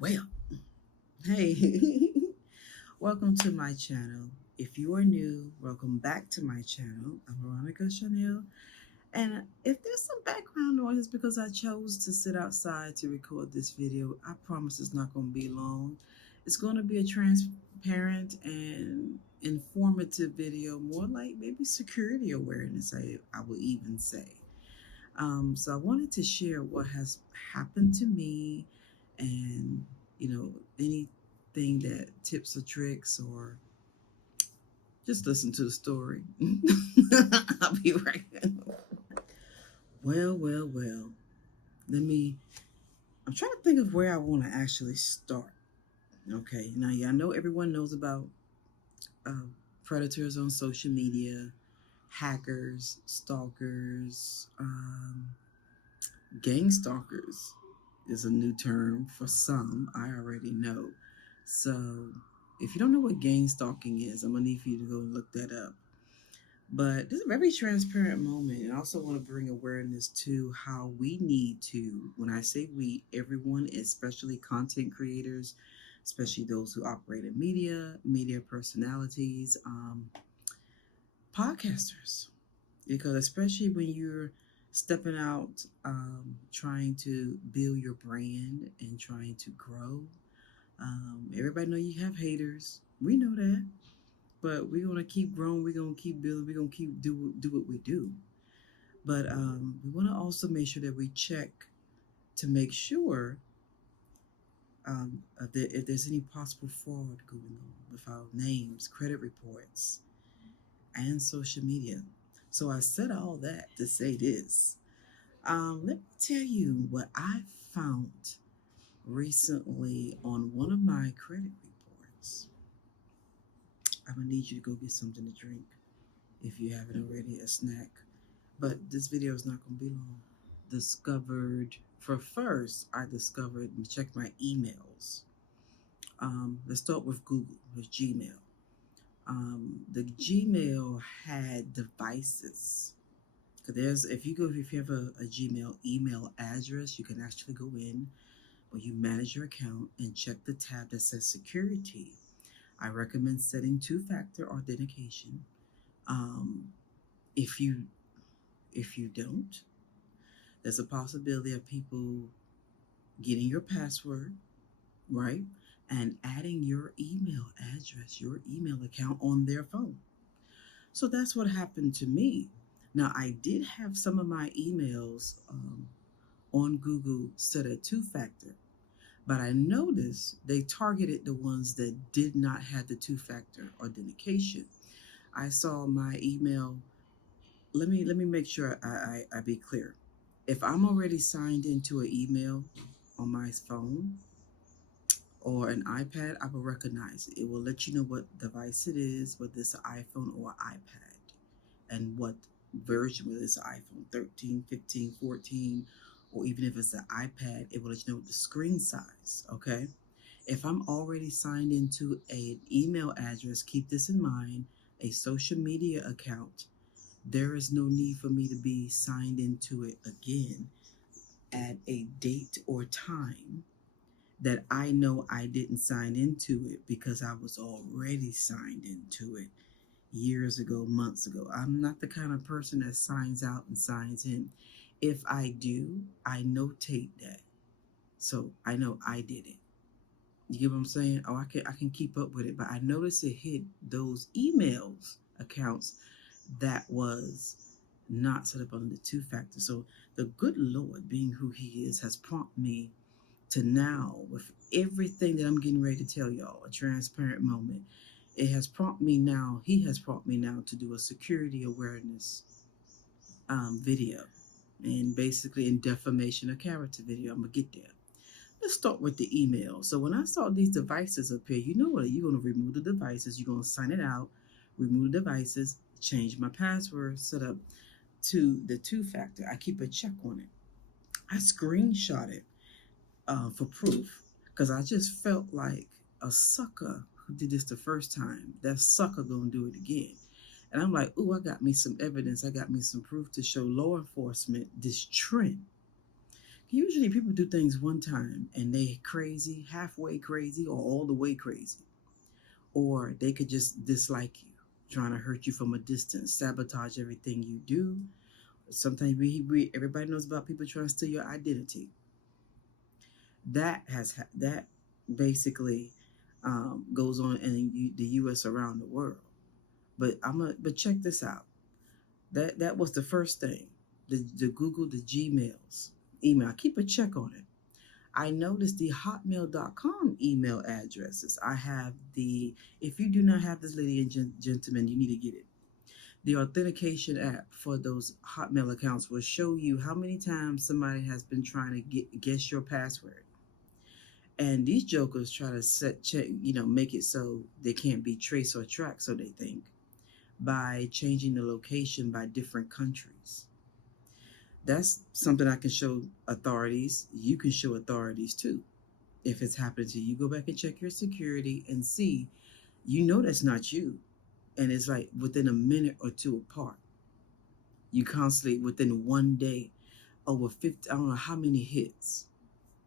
Well. Hey, welcome to my channel. If you are new, welcome back to my channel. I'm Veronica Charnell. And if there's some background noise, it's because I chose to sit outside to record this video. I promise it's not going to be long. It's going to be a transparent and informative video, more like maybe security awareness, I will even say. So I wanted to share what has happened to me and, anything that tips or tricks or just listen to the story. I'll be right back. Well. I'm trying to think of where I want to actually start. Okay, now, yeah, I know everyone knows about uh, predators on social media, hackers, stalkers, gang stalkers is a new term for some. I already know. So if you don't know what gang stalking is, I'm gonna need for you to go and look that up. But this is a very transparent moment, and I also want to bring awareness to how we need to. When I say we, everyone, especially content creators, especially those who operate in media personalities, podcasters, because especially when you're stepping out, trying to build your brand and trying to grow, everybody know you have haters, we know that, but we're going to keep growing, we're going to keep building, we're going to keep do what we do. But we want to also make sure that we check to make sure that if there's any possible fraud going on with our names, credit reports, and social media. So I said all that to say this. Let me tell you what I found recently on one of my credit reports. I'm gonna need you to go get something to drink if you haven't already, a snack. But this video is not gonna be long. I discovered and checked my emails. Let's start with Google, with Gmail. The Gmail had devices. If you have a Gmail email address, you can actually go in when you manage your account and check the tab that says security. I recommend setting two-factor authentication. Um, if you don't, there's a possibility of people getting your password, right, and adding your email address, your email account on their phone. So that's what happened to me. Now, I did have some of my emails on Google set at two-factor, but I noticed they targeted the ones that did not have the two-factor authentication. I saw my email. Let me make sure I be clear. If I'm already signed into an email on my phone or an iPad, I will recognize it. It will let you know what device it is, whether it's an iPhone or iPad, and what version, whether it's an iPhone 13, 15, 14, or even if it's an iPad, it will let you know the screen size, okay? If I'm already signed into an email address, keep this in mind, a social media account, there is no need for me to be signed into it again at a date or time that I know I didn't sign into it because I was already signed into it years ago, months ago. I'm not the kind of person that signs out and signs in. If I do, I notate that. So I know I did it. You get what I'm saying? Oh, I can keep up with it. But I noticed it hit those emails accounts that was not set up under the two-factor. So the good Lord, being who he is, has prompted me to now, with everything that I'm getting ready to tell y'all, a transparent moment. It has prompted me now, he has prompted me now to do a security awareness video, and basically in defamation of character video. I'm going to get there. Let's start with the email. So when I saw these devices appear, you know what? You're going to remove the devices. You're going to sign it out, remove the devices, change my password, set up to the two-factor. I keep a check on it. I screenshot it for proof because I just felt like a sucker who did this the first time. That sucker going to do it again. And I'm like, ooh, I got me some evidence. I got me some proof to show law enforcement this trend. Usually people do things one time and they crazy, halfway crazy, or all the way crazy. Or they could just dislike you, trying to hurt you from a distance, sabotage everything you do. Sometimes we everybody knows about people trying to steal your identity. That basically goes on in the U.S. around the world. But check this out. That was the first thing. The Google the Gmails email. Keep a check on it. I noticed the hotmail.com email addresses. I have the, if you do not have this, lady and gentlemen, you need to get it. The authentication app for those Hotmail accounts will show you how many times somebody has been trying to guess your password. And these jokers try to make it so they can't be traced or tracked, so they think, by changing the location by different countries. That's something I can show authorities. You can show authorities too. If it's happened to you, go back and check your security and see. You know that's not you. And it's like within a minute or two apart. You constantly, within one day, over 50, I don't know how many hits.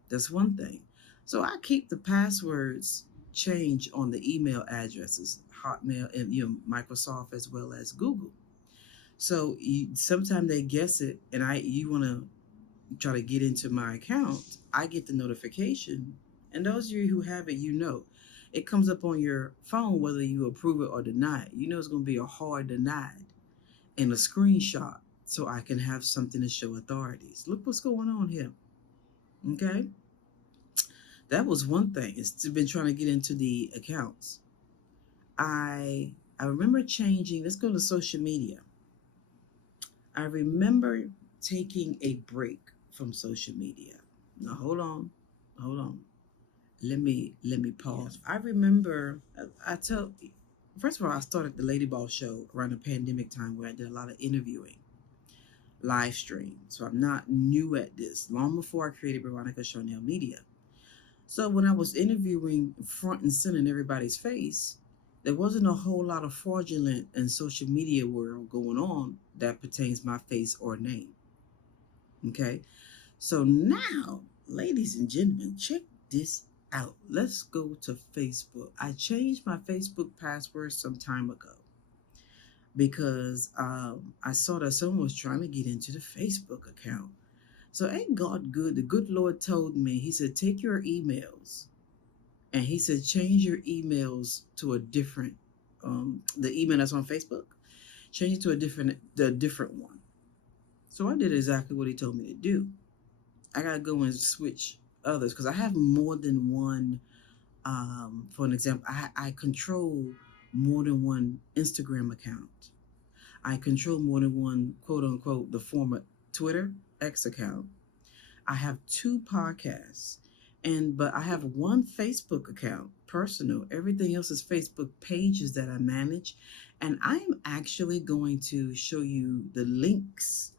That's one thing. So I keep the passwords changed on the email addresses, Hotmail and Microsoft as well as Google. So sometimes they guess it, and you want to try to get into my account. I get the notification, and those of you who have it, it comes up on your phone whether you approve it or deny it. It's going to be a hard denied and a screenshot, so I can have something to show authorities. Look what's going on here. Okay, that was one thing. It's been trying to get into the accounts. I remember changing. Let's go to social media. I remember taking a break from social media. Now hold on. Let me pause. I remember first of all, I started the Lady Boss show around the pandemic time where I did a lot of interviewing, live stream. So I'm not new at this. Long before I created Veronica Charnell Media. So when I was interviewing front and center in everybody's face, there wasn't a whole lot of fraudulent and social media world going on that pertains my face or name. Okay, so now, ladies and gentlemen, check this out. Let's go to Facebook. I changed my Facebook password some time ago because I saw that someone was trying to get into the Facebook account. So ain't God good? The good Lord told me, he said, take your emails. And he said, change your emails to a different, the email that's on Facebook, change it to the different one. So I did exactly what he told me to do. I got to go and switch others because I have more than one. For an example, I control more than one Instagram account. I control more than one, quote unquote, the former Twitter X account. I have 2 podcasts. But I have one Facebook account, personal. Everything else is Facebook pages that I manage. And I'm actually going to show you the links.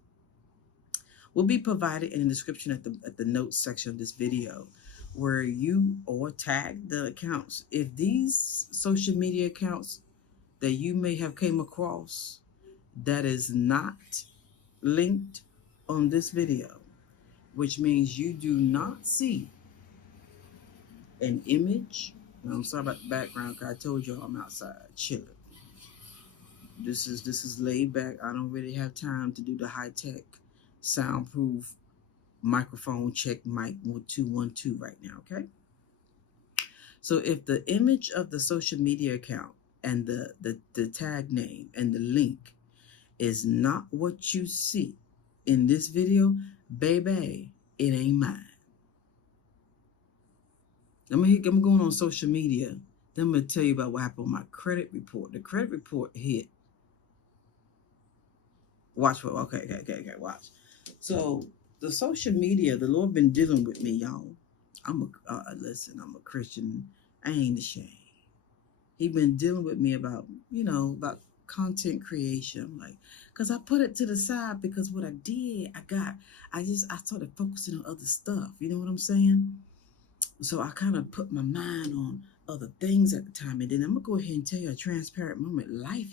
Will be provided in the description at the notes section of this video, where you or tag the accounts. If these social media accounts that you may have came across that is not linked on this video, which means you do not see an image. I'm sorry about the background because I told y'all I'm outside chilling. This is laid back. I don't really have time to do the high tech soundproof microphone check mic 1212 right now. Okay. So if the image of the social media account and the tag name and the link is not what you see in this video, baby, it ain't mine. I'm going on social media. Then I'm going to tell you about what happened on my credit report. The credit report hit. Watch. Okay, watch. So the social media, the Lord been dealing with me, y'all. I'm a Christian. I ain't ashamed. He been dealing with me about content creation. I'm like, because I put it to the side because what I did, I started focusing on other stuff. You know what I'm saying? So I kind of put my mind on other things at the time. And then I'm going to go ahead and tell you a transparent moment. Life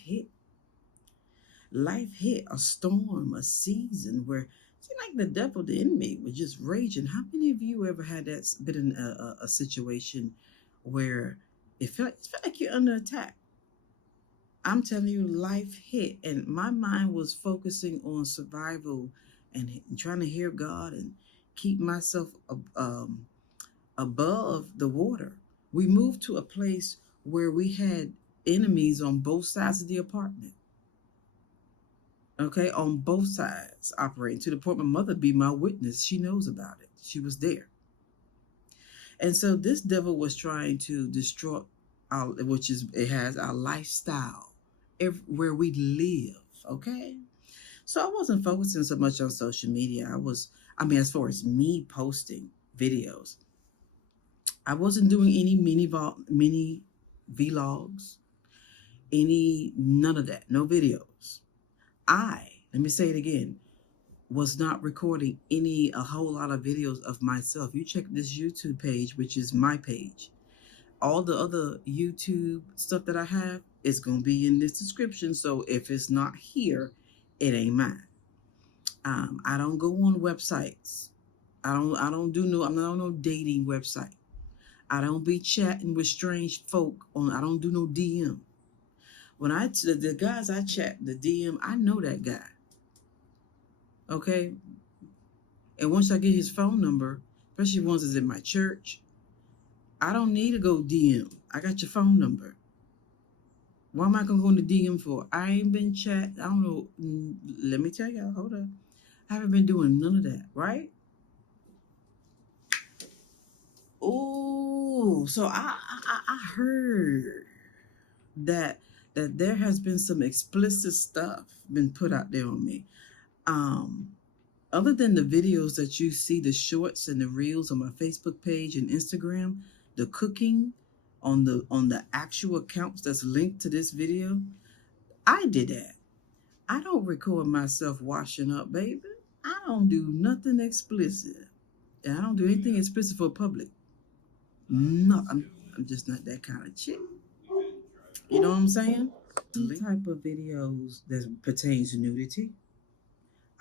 hit a storm, a season where seemed like the devil, the enemy, was just raging. How many of you ever had that been in a situation where it felt like you're under attack? I'm telling you, life hit, and my mind was focusing on survival and trying to hear God and keep myself above the water. We moved to a place where we had enemies on both sides of the apartment. Okay, on both sides operating to the point my mother be my witness. She knows about it. She was there. And so this devil was trying to destroy our, which is it has our lifestyle, where we live. Okay, so I wasn't focusing so much on social media. I mean, as far as me posting videos, I wasn't doing any mini vlogs, any none of that, no videos. Let me say it again, was not recording a whole lot of videos of myself. You check this YouTube page, which is my page. All the other YouTube stuff that I have is gonna be in this description. So if it's not here, it ain't mine. I don't go on websites. I don't do no. I'm not on no dating website. I don't be chatting with strange folk on. I don't do no DM. When the guys I chat the DM, I know that guy. Okay, and once I get his phone number, especially once it's in my church, I don't need to go DM. I got your phone number. What am I gonna go in the DM for? I ain't been chat. I don't know. Let me tell y'all. Hold up. I haven't been doing none of that. Right? Oh, so I heard that there has been some explicit stuff been put out there on me. Um, Other than the videos that you see, the shorts and the reels on my Facebook page and Instagram, the cooking on the actual accounts that's linked to this video, I did that. I don't record myself washing up, baby. I don't do nothing explicit. And I don't do anything explicit for public. No, I'm just not that kind of chick. You know what I'm saying? Type of videos that pertains to nudity.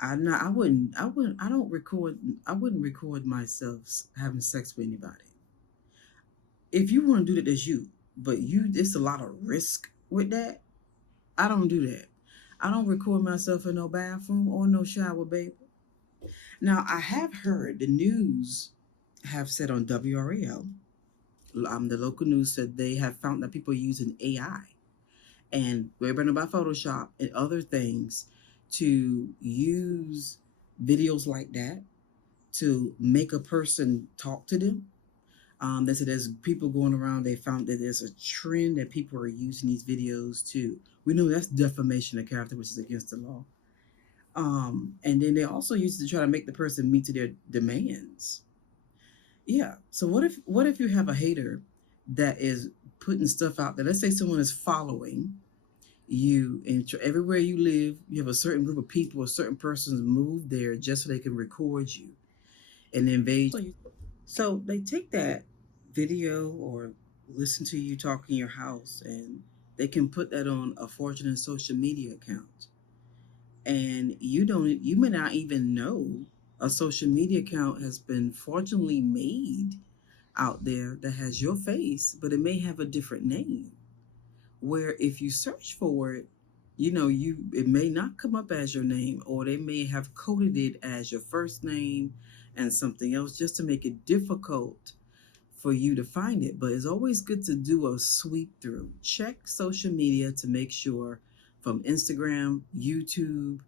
I don't record. I wouldn't record myself having sex with anybody. If you want to do that, that's you. But it's a lot of risk with that. I don't do that. I don't record myself in no bathroom or no shower, baby. Now I have heard the news have said on WRAL, the local news said they have found that people are using AI and we're running by Photoshop and other things to use videos like that to make a person talk to them. They said there's people going around. They found that there's a trend that people are using these videos to. We know that's defamation of character, which is against the law. And then they also use it to try to make the person meet to their demands. Yeah. So what if you have a hater that is putting stuff out there? Let's say someone is following you, and everywhere you live, you have a certain group of people, a certain persons move there just so they can record you and invade you. So they take that video or listen to you talk in your house, and they can put that on a fraudulent social media account. And you may not even know a social media account has been fraudulently made out there that has your face, but it may have a different name. Where if you search for it, it may not come up as your name, or they may have coded it as your first name and something else just to make it difficult for you to find it. But it's always good to do a sweep through. Check social media to make sure, from Instagram, YouTube,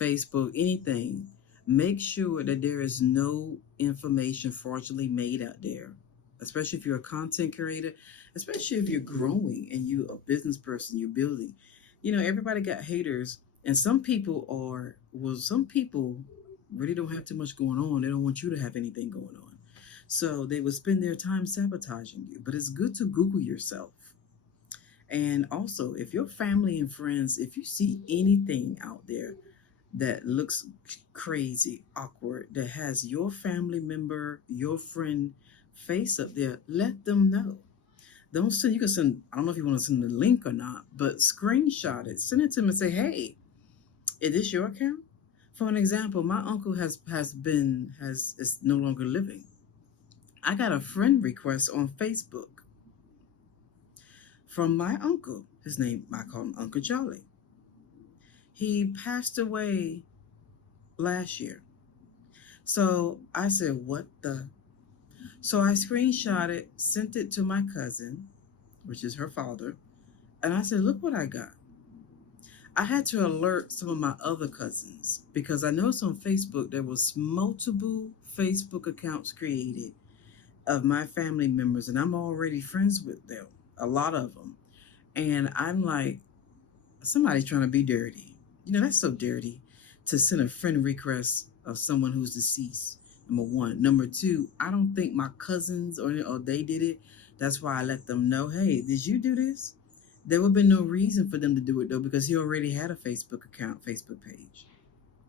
Facebook, anything. Make sure that there is no information fraudulently made out there, especially if you're a content creator, especially if you're growing and you're a business person, you're building. Everybody got haters, and some people really don't have too much going on. They don't want you to have anything going on. So they would spend their time sabotaging you. But it's good to Google yourself. And also, if your family and friends, if you see anything out there that looks crazy, awkward, that has your family member, your friend face up there, let them know. Don't send, you can send, I don't know if you want to send the link or not, but screenshot it. Send it to them and say, hey, is this your account? For an example, my uncle is no longer living. I got a friend request on Facebook from my uncle. His name, I call him Uncle Charlie. He passed away last year. So I said, what the? So I screenshot it, sent it to my cousin, which is her father, and I said, look what I got. I had to alert some of my other cousins because I noticed on Facebook there was multiple Facebook accounts created of my family members, and I'm already friends with them, a lot of them. And I'm like, somebody's trying to be dirty. That's so dirty to send a friend request of someone who's deceased. Number one. Number two, I don't think my cousins or they did it. That's why I let them know, hey, did you do this? There would have been no reason for them to do it though, because he already had a Facebook account, Facebook page.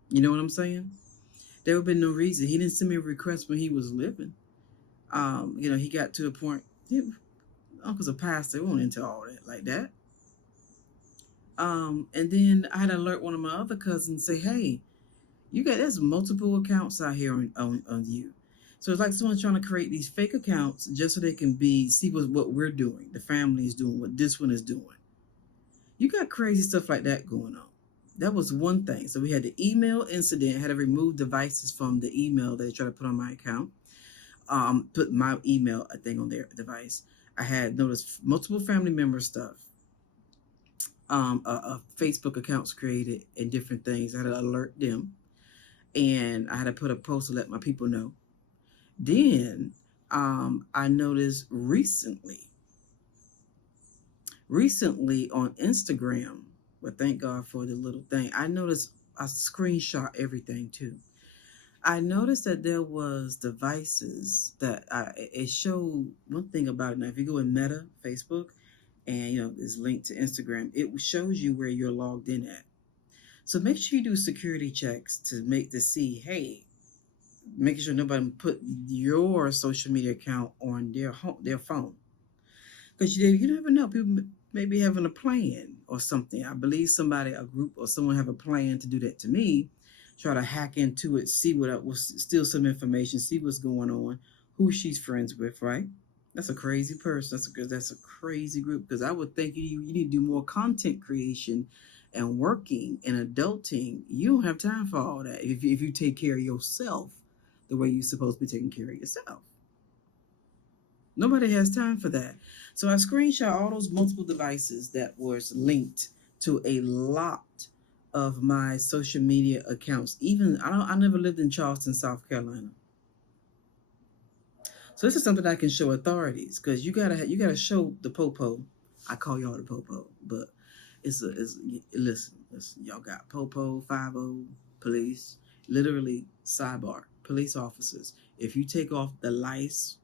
You know what I'm saying? There would have been no reason. He didn't send me a request when he was living. He got to the point. Uncle's a pastor. We won't into all that like that. And then I had to alert one of my other cousins, say, hey, there's multiple accounts out here on you. So it's like someone trying to create these fake accounts just so they can see what we're doing, the family is doing, what this one is doing. You got crazy stuff like that going on. That was one thing. So we had the email incident, had to remove devices from the email that they tried to put on my account. Put my email thing on their device. I had noticed multiple family member stuff. Facebook accounts created and different things. I had to alert them. And I had to put a post to let my people know. Then I noticed recently on Instagram, but thank God for the little thing, I noticed I screenshot everything too. I noticed that there was devices that it showed one thing about it. Now, if you go in Meta, Facebook, and it's linked to Instagram, it shows you where you're logged in at. So make sure you do security checks to see, hey, making sure nobody put your social media account on their phone. Because you never know. People may be having a plan or something. I believe a group or someone have a plan to do that to me. Try to hack into it, see steal some information, see what's going on, who she's friends with, right? That's a crazy person. That's a crazy group. Because I would think you need to do more content creation and working and adulting. You don't have time for all that if you take care of yourself the way you're supposed to be taking care of yourself. Nobody has time for that. So I screenshot all those multiple devices that was linked to a lot of my social media accounts. Even I never lived in Charleston, South Carolina. So this is something I can show authorities because you gotta show the popo. I call y'all the popo, but listen, y'all got popo, 50 police, literally sidebar, police officers. If you take off the lice,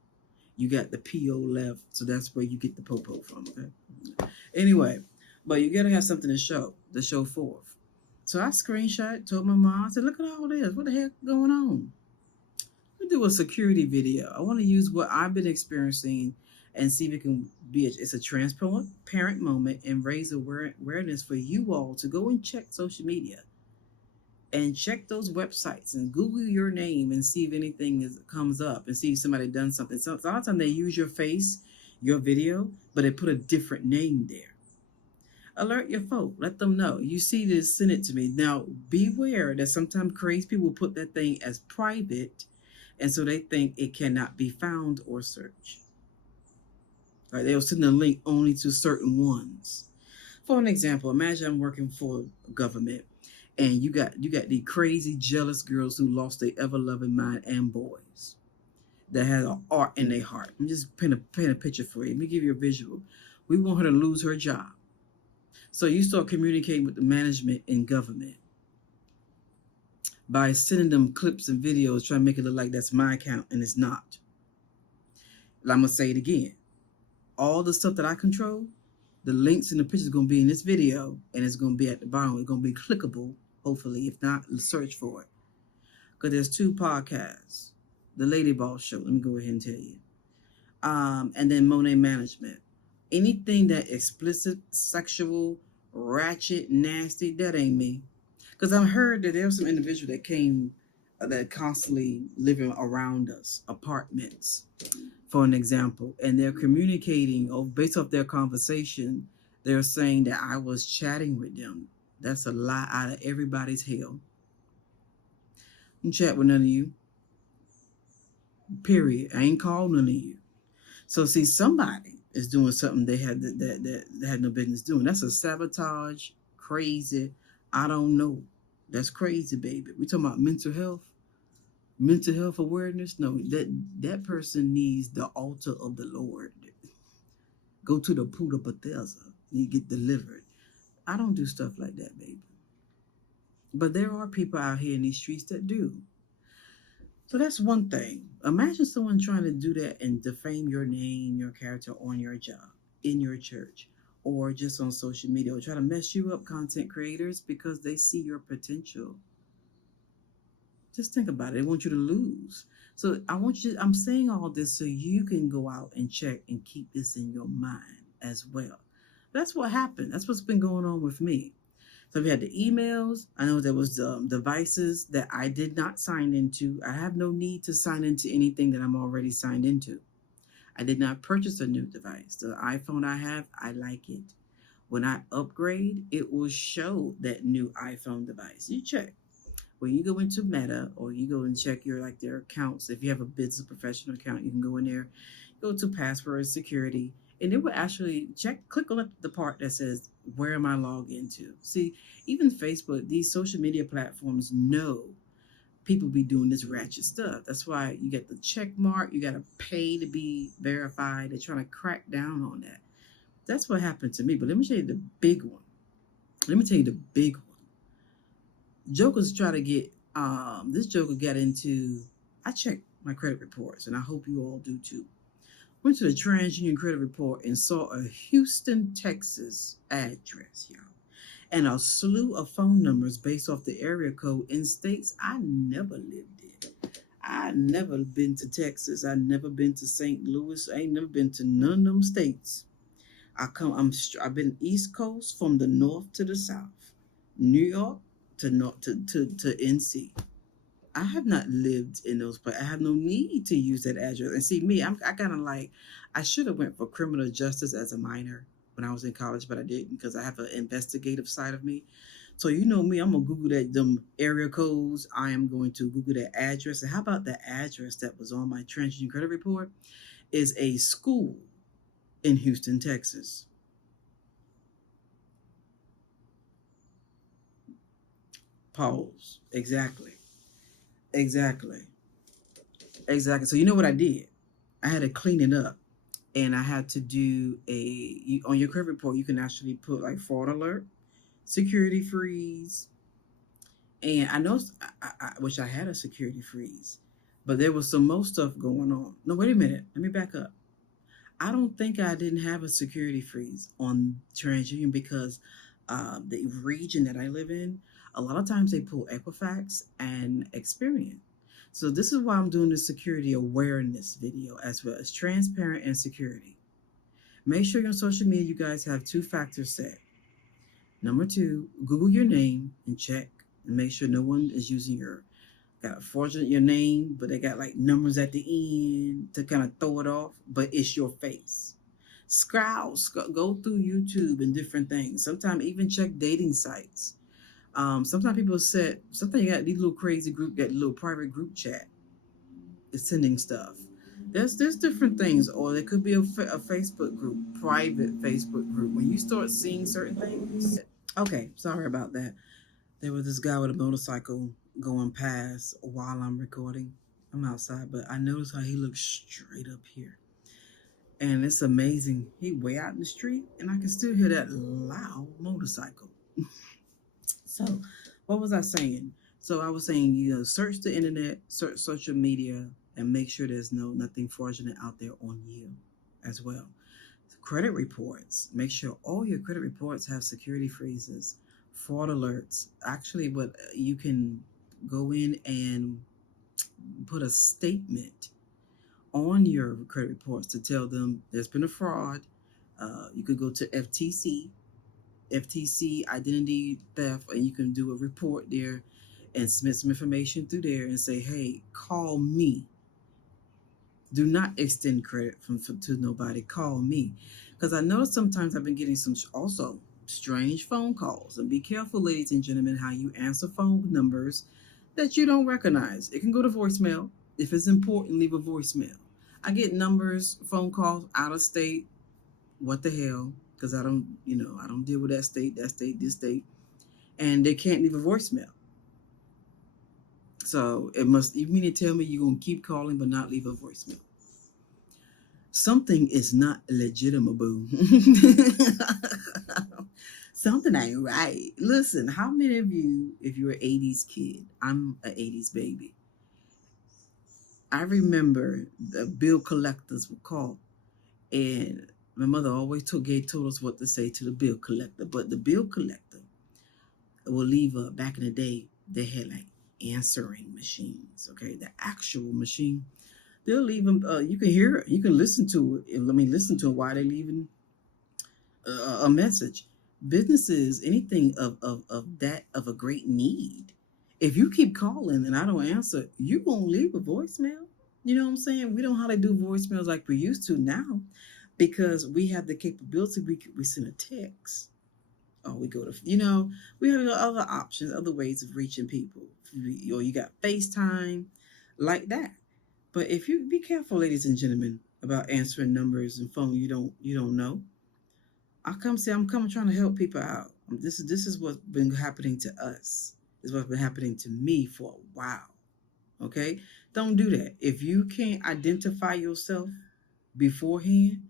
you got the PO left, so that's where you get the popo from. Okay. Anyway, but you gotta have something to show forth. So I screenshot, told my mom, I said, look at all this. What the heck going on? We do a security video. I want to use what I've been experiencing and see if it can it's a transparent moment and raise awareness for you all to go and check social media and check those websites and Google your name and see if anything comes up and see if somebody done something. So a lot of times they use your face, your video, but they put a different name there. Alert your folk. Let them know. You see this, send it to me. Now, beware that sometimes crazy people put that thing as private, and so they think it cannot be found or searched. Right? They'll send a link only to certain ones. For an example, imagine I'm working for government, and you got these crazy, jealous girls who lost their ever-loving mind and boys that had an art in their heart. I'm just paint a picture for you. Let me give you a visual. We want her to lose her job. So you start communicating with the management in government by sending them clips and videos, trying to make it look like that's my account, and it's not. And I'm going to say it again. All the stuff that I control, the links and the pictures are going to be in this video, and it's going to be at the bottom. It's going to be clickable, hopefully. If not, search for it. Because there's 2 podcasts. The Lady Boss Show, let me go ahead and tell you. And then Monae Management. Anything that explicit, sexual, ratchet, nasty, that ain't me. Because I've heard that there's some individual that came that constantly living around us, apartments, for an example, and they're communicating or based off their conversation, they're saying that I was chatting with them. That's a lie out of everybody's hell. I don't chat with none of you. Period. I ain't called none of you. So see, somebody is doing something they had that had no business doing. That's a sabotage, crazy. I don't know. That's crazy, baby. We talking about mental health awareness. No, that person needs the altar of the Lord. Go to the pool of Bethesda. You get delivered. I don't do stuff like that, baby. But there are people out here in these streets that do. So that's one thing. Imagine someone trying to do that and defame your name, your character on your job, in your church, or just on social media, or try to mess you up, content creators, because they see your potential. Just think about it. They want you to lose. So I'm saying all this so you can go out and check and keep this in your mind as well. That's what happened. That's what's been going on with me. So we had the emails. I know there was devices that I did not sign into. I have no need to sign into anything that I'm already signed into. I did not purchase a new device. The iPhone I have, I like it. When I upgrade, it will show that new iPhone device. You check. When you go into Meta or you go and check their accounts, if you have a business professional account, you can go in there, go to password security, and it will actually click on the part that says, where am I logged into? See, even Facebook, these social media platforms know people be doing this ratchet stuff. That's why you get the check mark, you got to pay to be verified. They're trying to crack down on that. That's what happened to me. But let me tell you the big one. Let me tell you the big one. Jokers try to get this joker got into I checked my credit reports and I hope you all do too. Went to the TransUnion credit report and saw a Houston, Texas address, y'all. And a slew of phone numbers based off the area code in states I never lived in. I never been to Texas. I never been to St. Louis. I ain't never been to none of them states. I've been East Coast from the north to the south, New York to north to NC. I have not lived in those places. I have no need to use that address. And see, me, I kind of like, I should have went for criminal justice as a minor when I was in college, but I didn't because I have an investigative side of me. So you know me, I'm gonna Google them area codes. I am going to Google that address. And how about the address that was on my TransUnion credit report? Is a school in Houston, Texas. Pause. Exactly. Exactly. Exactly. So you know what I did? I had to clean it up, and I had to do on your credit report. You can actually put like fraud alert, security freeze, and I know I wish I had a security freeze, but there was some more stuff going on. No, wait a minute. Let me back up. I don't think I didn't have a security freeze on TransUnion because the region that I live in, a lot of times they pull Equifax and Experian. So this is why I'm doing the security awareness video as well as transparent and security. Make sure on social media you guys have two factors set. Number two, Google your name and check and make sure no one is using got a fraudulent your name, but they got like numbers at the end to kind of throw it off, but it's your face. Go through YouTube and different things. Sometimes even check dating sites. Sometimes sometimes you got these little crazy got little private group chat. It's sending stuff. There's different things, or there could be a Facebook group, private Facebook group. When you start seeing certain things, okay, sorry about that. There was this guy with a motorcycle going past while I'm recording. I'm outside, but I noticed how he looks straight up here. And it's amazing. He way out in the street, and I can still hear that loud motorcycle. So, what was I saying? So I was saying, search the internet, search social media, and make sure there's nothing fraudulent out there on you as well. Credit reports. Make sure all your credit reports have security freezes, fraud alerts. Actually, what you can go in and put a statement on your credit reports to tell them there's been a fraud. You could go to FTC FTC identity theft, and you can do a report there and submit some information through there and say, hey, call me. Do not extend credit to nobody. Call me. Because I know sometimes I've been getting some also strange phone calls. And be careful, ladies and gentlemen, how you answer phone numbers that you don't recognize. It can go to voicemail. If it's important, leave a voicemail. I get numbers, phone calls out of state. What the hell? Because I don't deal with that state, this state. And they can't leave a voicemail. So you mean to tell me you're going to keep calling but not leave a voicemail? Something is not legitimate, boo. Something ain't right. Listen, how many of you, if you're an 80s kid, I'm an 80s baby. I remember the bill collectors would call, and my mother always told us what to say to the bill collector. But the bill collector will leave back in the day, they had like answering machines, okay? The actual machine. They'll leave them, you can hear it, you can listen to it. Listen to it while they're leaving a message. Businesses, anything of a great need. If you keep calling and I don't answer, you won't leave a voicemail. You know what I'm saying? We don't know how to do voicemails like we used to now because we have the capability. We send a text or we go to, we have other options, other ways of reaching people. Or you got FaceTime like that. But if you be careful, ladies and gentlemen, about answering numbers and phone you don't know. I'm coming trying to help people out. This is what's been happening to us. This is what's been happening to me for a while. Okay? Don't do that. If you can't identify yourself beforehand,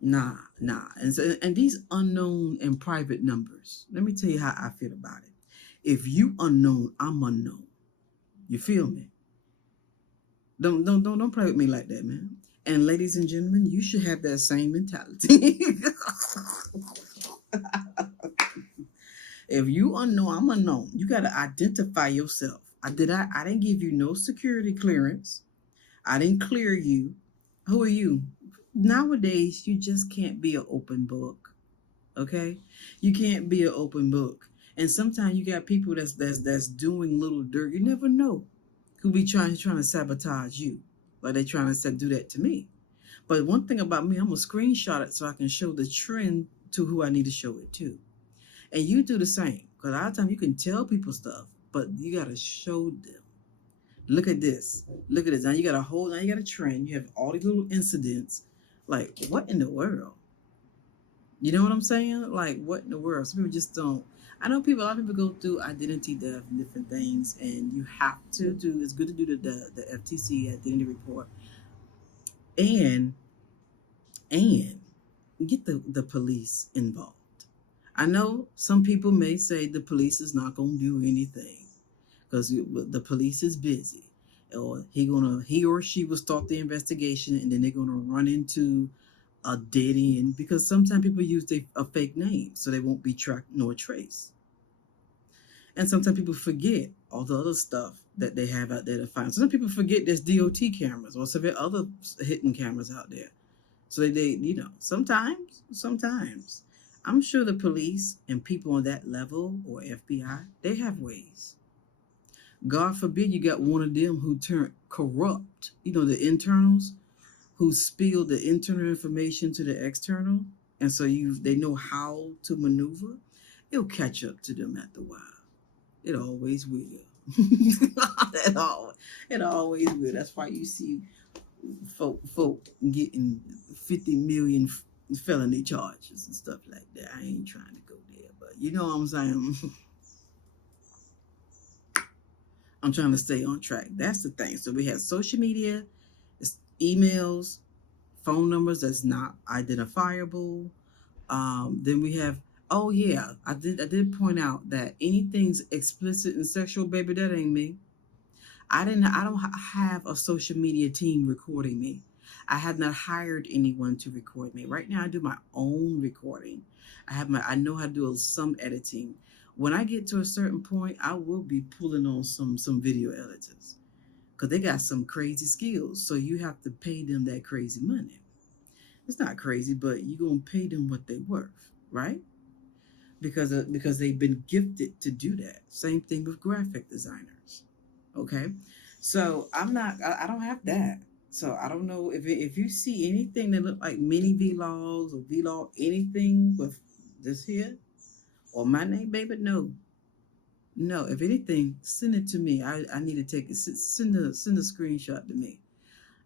nah. And these unknown and private numbers, let me tell you how I feel about it. If you unknown, I'm unknown. You feel me? Don't play with me like that, man. And ladies and gentlemen, you should have that same mentality. If you unknown, I'm unknown. You got to identify yourself. I didn't give you no security clearance. I didn't clear you. Who are you? Nowadays, you just can't be an open book. Okay? You can't be an open book. And sometimes you got people that's doing little dirt. You never know who be trying to sabotage you. Like they trying to do that to me. But one thing about me, I'm gonna screenshot it so I can show the trend to who I need to show it to. And you do the same. Because a lot of times you can tell people stuff, but you gotta show them. Look at this. Look at this. Now you got a trend. You have all these little incidents. Like, what in the world? You know what I'm saying? Like, what in the world? Some people just don't. I know a lot of people go through identity theft and different things, and you have to do, it's good to do the FTC identity report and get the police involved. I know some people may say the police is not going to do anything because the police is busy, or he or she will start the investigation, and then they're going to run into a dead end because sometimes people use a fake name so they won't be tracked nor traced. And sometimes people forget all the other stuff that they have out there to find. Some people forget there's DOT cameras or some other hidden cameras out there. So they sometimes. I'm sure the police and people on that level or FBI, they have ways. God forbid you got one of them who turned corrupt, the internals who spilled the internal information to the external. And so they know how to maneuver. It'll catch up to them after a while. It always will. it always will. That's why you see folk getting 50 million felony charges and stuff like that. I ain't trying to go there, but you know what I'm saying? I'm trying to stay on track. That's the thing. So we have social media, emails, phone numbers that's not identifiable. Then we have, oh yeah, I did point out that anything's explicit and sexual, baby, that ain't me. I don't have a social media team recording me. I have not hired anyone to record me. Right now I do my own recording. I know how to do some editing. When I get to a certain point, I will be pulling on some video editors because they got some crazy skills. So you have to pay them that crazy money. It's not crazy, but you're going to pay them what they're worth, right? because they've been gifted to do that. Same thing with graphic designers. Okay, so I don't have that. So I don't know if you see anything that look like mini vlogs or vlog anything with this here or my name, baby. No, no. If anything, send it to me. I need to take it. Send a screenshot to me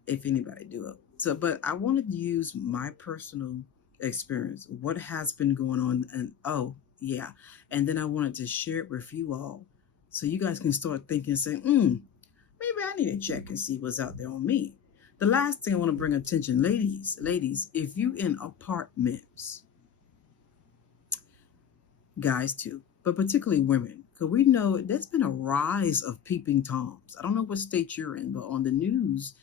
if anybody do it. So, but I wanted to use my personal experience, what has been going on, and oh yeah, and then I wanted to share it with you all, so you guys can start thinking, saying, maybe I need to check and see what's out there on me. The last thing I want to bring attention, ladies, if you in apartments, guys too, but particularly women, because we know there's been a rise of peeping toms. I don't know what state you're in, but on the news,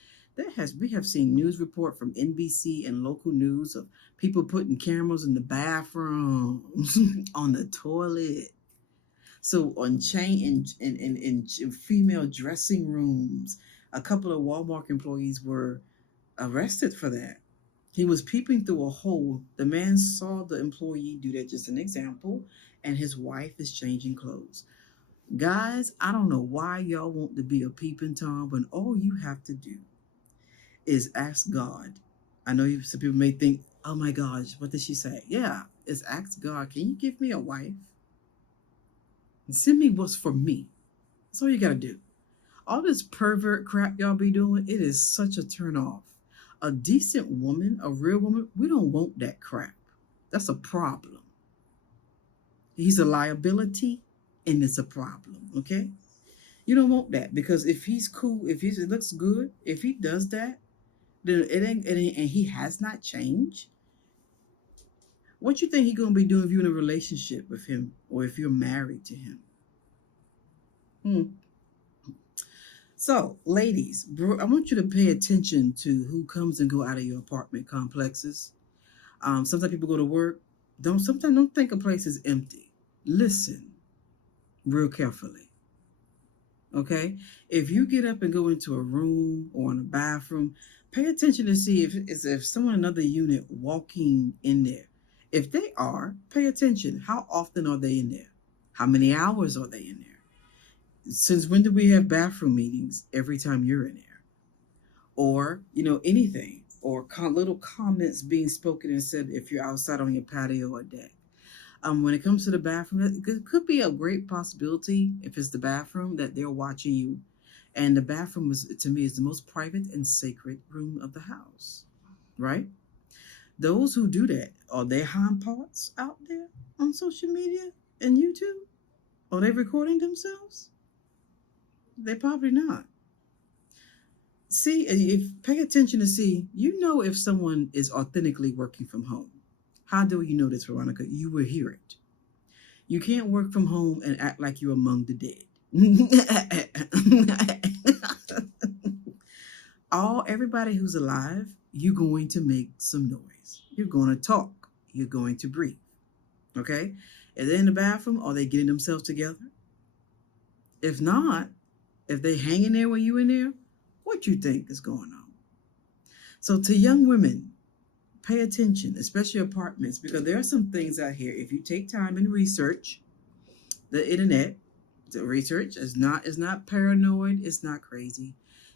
we have seen news report from NBC and local news of people putting cameras in the bathrooms, on the toilet, so on chain in female dressing rooms. A couple of Walmart employees were arrested for that. He was peeping through a hole. The man saw the employee do that, just an example, and his wife is changing clothes. Guys, I don't know why y'all want to be a peeping Tom when all you have to do is ask God. I know some people may think, oh my gosh, what did she say? Yeah, it's ask God, can you give me a wife? Send me what's for me. That's all you got to do. All this pervert crap y'all be doing, it is such a turn off. A decent woman, a real woman, we don't want that crap. That's a problem. He's a liability and it's a problem, okay? You don't want that, because if he's cool, if he looks good, if he does that, then and he has not changed. What you think he gonna be doing if you're in a relationship with him or if you're married to him? Hmm. So, ladies, I want you to pay attention to who comes and go out of your apartment complexes. Sometimes people go to work. Sometimes don't think a place is empty. Listen real carefully. Okay? If you get up and go into a room or in a bathroom, pay attention to see if someone in another unit walking in there. If they are, pay attention. How often are they in there? How many hours are they in there? Since when do we have bathroom meetings every time you're in there? Or, anything. Or little comments being spoken and said if you're outside on your patio or deck. When it comes to the bathroom, it could be a great possibility, if it's the bathroom, that they're watching you. And the bathroom, to me, is the most private and sacred room of the house, right? Those who do that, are they hind parts out there on social media and YouTube? Are they recording themselves? They probably not. See, if pay attention to see, if someone is authentically working from home. How do you know this, Veronica? You will hear it. You can't work from home and act like you're among the dead. Everybody who's alive, you're going to make some noise. You're going to talk. You're going to breathe. Okay? Are they in the bathroom? Are they getting themselves together? If not, if they hanging there when you in there, what you think is going on? So to young women, pay attention, especially apartments, because there are some things out here. If you take time and research the internet, the research is not paranoid, it's not crazy.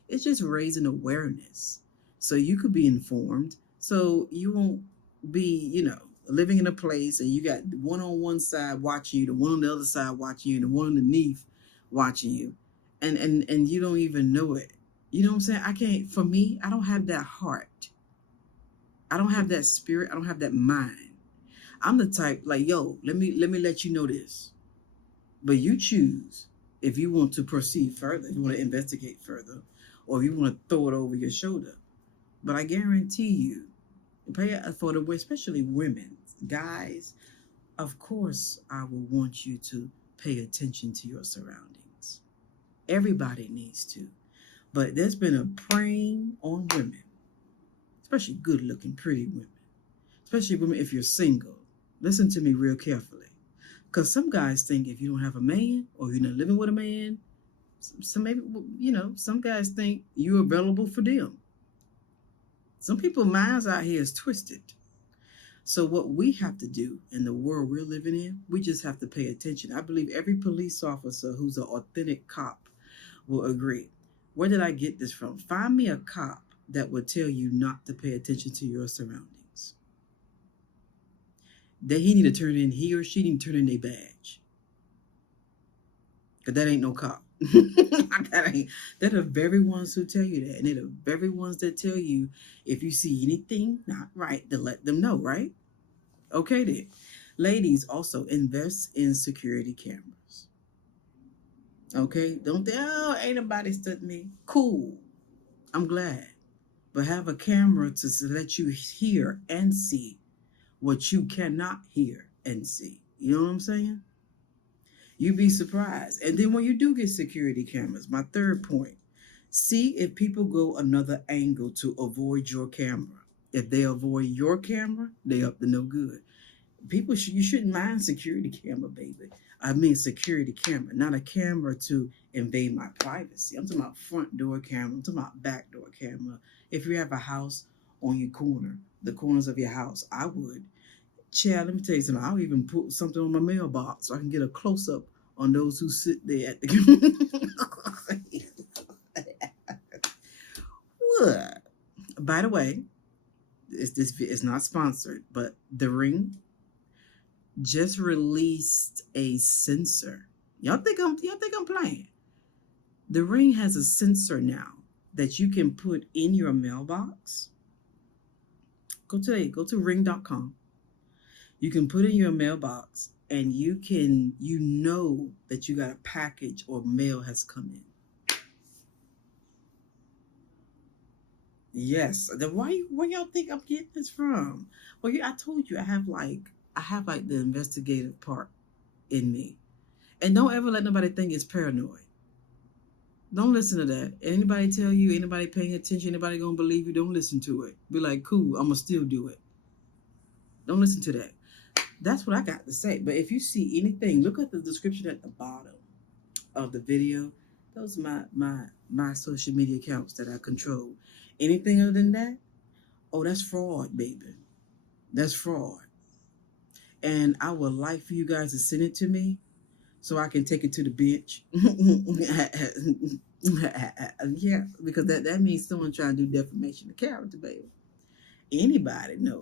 It's just raising awareness. So you could be informed. So you won't be, living in a place and you got one on one side watching you, the one on the other side watching you, the one underneath watching you. And you don't even know it. You know what I'm saying? For me, I don't have that heart. I don't have that spirit. I don't have that mind. I'm the type like, yo, let me let you know this. But you choose if you want to proceed further, if you want to investigate further, or if you want to throw it over your shoulder. But I guarantee you, for the especially women, guys, of course I will want you to pay attention to your surroundings. Everybody needs to. But there's been a preying on women, especially good-looking, pretty women, especially women if you're single. Listen to me real carefully. Because some guys think if you don't have a man or you're not living with a man, some guys think you're available for them. Some people's minds out here is twisted. So what we have to do in the world we're living in, we just have to pay attention. I believe every police officer who's an authentic cop will agree. Where did I get this from? Find me a cop that would tell you not to pay attention to your surroundings. That he or she need to turn in their badge. Cause that ain't no cop. They're the very ones who tell you that. And they're the very ones that tell you if you see anything not right, to let them know, right? Okay then. Ladies, also invest in security cameras. Okay? Don't think, oh, ain't nobody stood me. Cool. I'm glad. But have a camera to let you hear and see what you cannot hear and see. You know what I'm saying? You'd be surprised. And then when you do get security cameras, my third point, see if people go another angle to avoid your camera. If they avoid your camera, they up to no good. You shouldn't mind security camera, baby. I mean security camera, not a camera to invade my privacy. I'm talking about front door camera. I'm talking about back door camera. If you have a house on your corner, the corners of your house, I would. Chad, let me tell you something. I'll even put something on my mailbox so I can get a close up on those who sit there at the. What? By the way, it's not sponsored, but The Ring just released a sensor. Y'all think I'm playing? The Ring has a sensor now that you can put in your mailbox. Go to ring.com. You can put in your mailbox and you know that you got a package or mail has come in. Yes. Then where y'all think I'm getting this from? Well, I told you I have like the investigative part in me. And don't ever let nobody think it's paranoid. Don't listen to that. Anybody tell you, anybody paying attention, anybody gonna believe you, don't listen to it. Be like, cool, I'm gonna still do it. Don't listen to that. That's what I got to say. But if you see anything, look at the description at the bottom of the video. Those are my social media accounts that I control. Anything other than that, oh, that's fraud, baby. That's fraud. And I would like for you guys to send it to me so I can take it to the bench. Yeah, because that means someone trying to do defamation of character, baby. Anybody know.